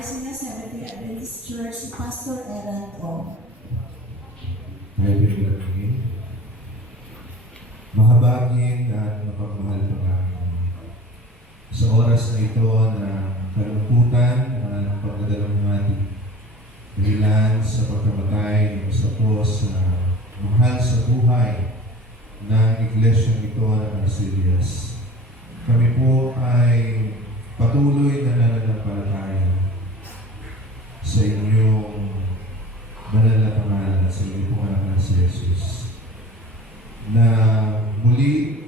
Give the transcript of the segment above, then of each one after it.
Isaiah Seventh-day Adventist Church, si Pastor Eran O. Tayo pinagpapagin. Mahabagin at mapagmahal pa namin. Sa oras na ito na kalungkutan at pagkadalamhati, dahilan sa pagkamatay ng isa po sa mahal sa buhay ng iglesia nito ng Arcelias. Kami po ay patuloy na nananampalataya sa inyong banal na pangalan, sa inyong pong anak na si Jesus, na muli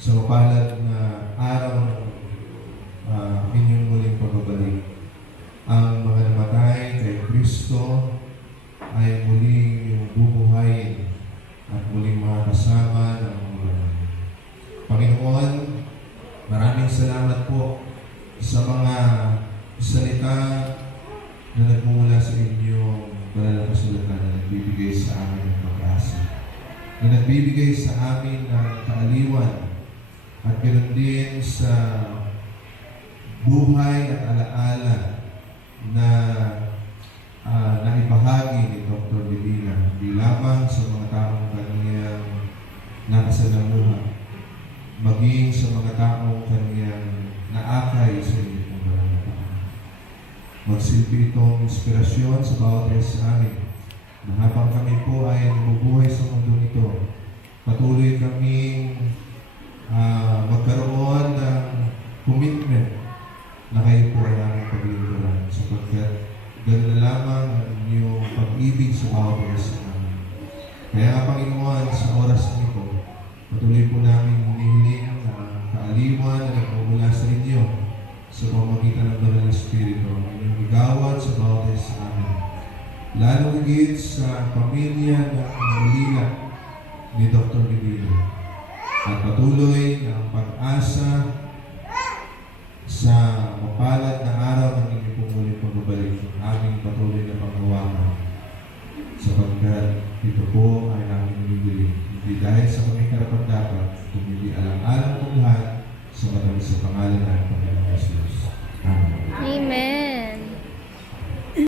sa mapalad na araw ng inyong muling pagbabalik, ang mga namatay kay Kristo ay muling yung bubuhayin at muling makakasama ng mga Panginoon. Maraming salamat po sa mga salita na nagmumula sa inyong banal na kasulatan na nagbibigay sa amin ng pag-asa, na nagbibigay sa amin ng kaaliwan, at ganoon din sa buhay at alaala na naibahagi ni Dr. Medina, hindi lamang sa mga taong kaniyang nakasalamuha, maging sa mga taong kaniyang naakay sa inyong banal na pangalan. Magsilbi itong inspirasyon sa bawat isa sa amin, na habang kami po ay nabubuhay sa mundo ito, patuloy kaming magkaroon ng commitment na kayo po ay aming paglingkuran, sapagkat ganoon na lamang ang inyong pag-ibig sa bawat isa sa amin. Kaya nga, Panginoon, sa oras nito, patuloy po namin hinihiling ang kaaliwan na nagmumula sa inyo sa pamamagitan ng Banal na Espiritu, ang inyong igawad sa bawat isa sa amin. Lalo higit sa pamilya ng Manila ni Dr. Medina. At patuloy na ang pag-asa sa mapalad na araw ng inyong pumuling pagbabalik, aming patuloy na panghawakan, sapagkat ito po ay aming bibili. Hindi dahil sa kami karapat